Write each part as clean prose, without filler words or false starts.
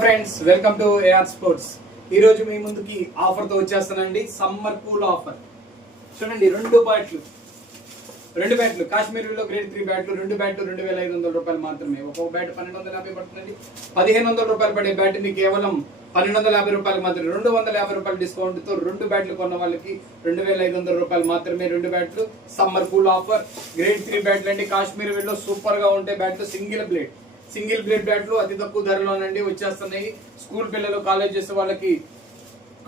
Friends, welcome to AR sports. ఈ రోజు మీ ముందుకి ఆఫర్ తో వచ్చేస్తానండి. సమ్మర్ కూల్ ఆఫర్ చూడండి. రెండు బ్యాట్లు కాశ్మీర్ లో గ్రేడ్ 3 బ్యాట్లు, రెండు బ్యాట్లు 2500 రూపాయలు మాత్రమే. ఒక్కొక్క బ్యాట్ 1250 పడుతుందండి. 1500 రూపాయలు పడే బ్యాట్ ని కేవలం 1250 రూపాయలు మాత్రమే. 250 రూపాయలు డిస్కౌంట్ తో రెండు బ్యాట్లు కొన్న వాళ్ళకి 2500 రూపాయలు మాత్రమే. రెండు బ్యాట్లు సమ్మర్ కూల్ ఆఫర్. గ్రేడ్ 3 బ్యాట్లు అండి. కాశ్మీర్ లో సూపర్ గా ఉంటే బ్యాట్లు. సింగిల్ బ్లేడ్ బ్యాట్లు అతి తక్కువ ధరలోనండి వచ్చేస్తున్నాయి. స్కూల్ పిల్లలు, కాలేజ్ చేసే వాళ్ళకి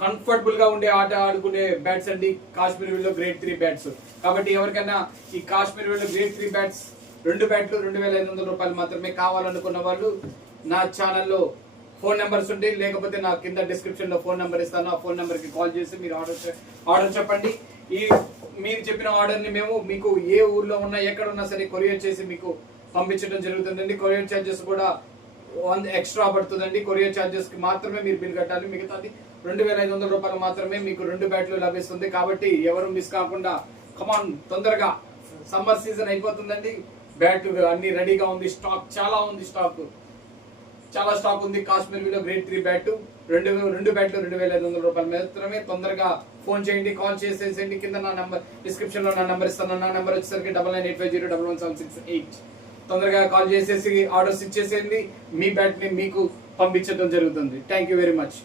కంఫర్టబుల్ గా ఉండే ఆట ఆడుకునే బ్యాట్స్ అండి కాశ్మీర్ లో గ్రేడ్ 3 బ్యాట్స్. కాబట్టి ఎవరికైనా ఈ కాశ్మీర్ లో గ్రేడ్ 3 బ్యాట్స్, రెండు బ్యాట్లు 2500 రూపాయలు మాత్రమే కావాలనుకున్న వాళ్ళు నా ఛానల్లో ఫోన్ నెంబర్స్ ఉంటాయి, లేకపోతే నా కింద డిస్క్రిప్షన్ లో ఫోన్ నెంబర్ ఇస్తాను. ఆ ఫోన్ నెంబర్ కి కాల్ చేసి మీరు ఆర్డర్ చెప్పండి. మీరు చెప్పిన ఆర్డర్ ని మేము మీకు ఏ ఊర్లో ఉన్నా, ఎక్కడ ఉన్నా సరే కొరియర్ చేసి మీకు పంపించడం జరుగుతుందండి. కొరియర్ ఛార్జెస్ కూడా ఎక్స్ట్రా పడుతుందండి. కొరియర్ ఛార్జెస్ కి మాత్రమే మీరు బిల్ కట్టాలి. మిగతాది 2500 రూపాయలు మాత్రమే మీకు రెండు బ్యాట్లు లభిస్తుంది. కాబట్టి ఎవరు మిస్ కాకుండా కమాన్, తొందరగా సమ్మర్ సీజన్ అయిపోతుందండి. బ్యాట్లు అన్ని రెడీగా ఉంది. స్టాక్ చాలా స్టాక్ ఉంది. కాశ్మీర్ లో గ్రేడ్ 3 బ్యాట్, రెండు బ్యాట్లు 2500 రూపాయలు మాత్రమే. తొందరగా ఫోన్ చేయండి, కాల్ చేసేసేయండి. కింద నా నంబర్ డిస్క్రిప్షన్ లో నా నంబర్ ఇస్తాను. నా నంబర్ వచ్చేసరికి 9985011768. తొందరగా కాల్ చేసేసి ఆర్డర్స్ ఇచ్చేసేయండి. మీ బ్యాట్ ని మీకు పంపించడం జరుగుతుంది. Thank you very much.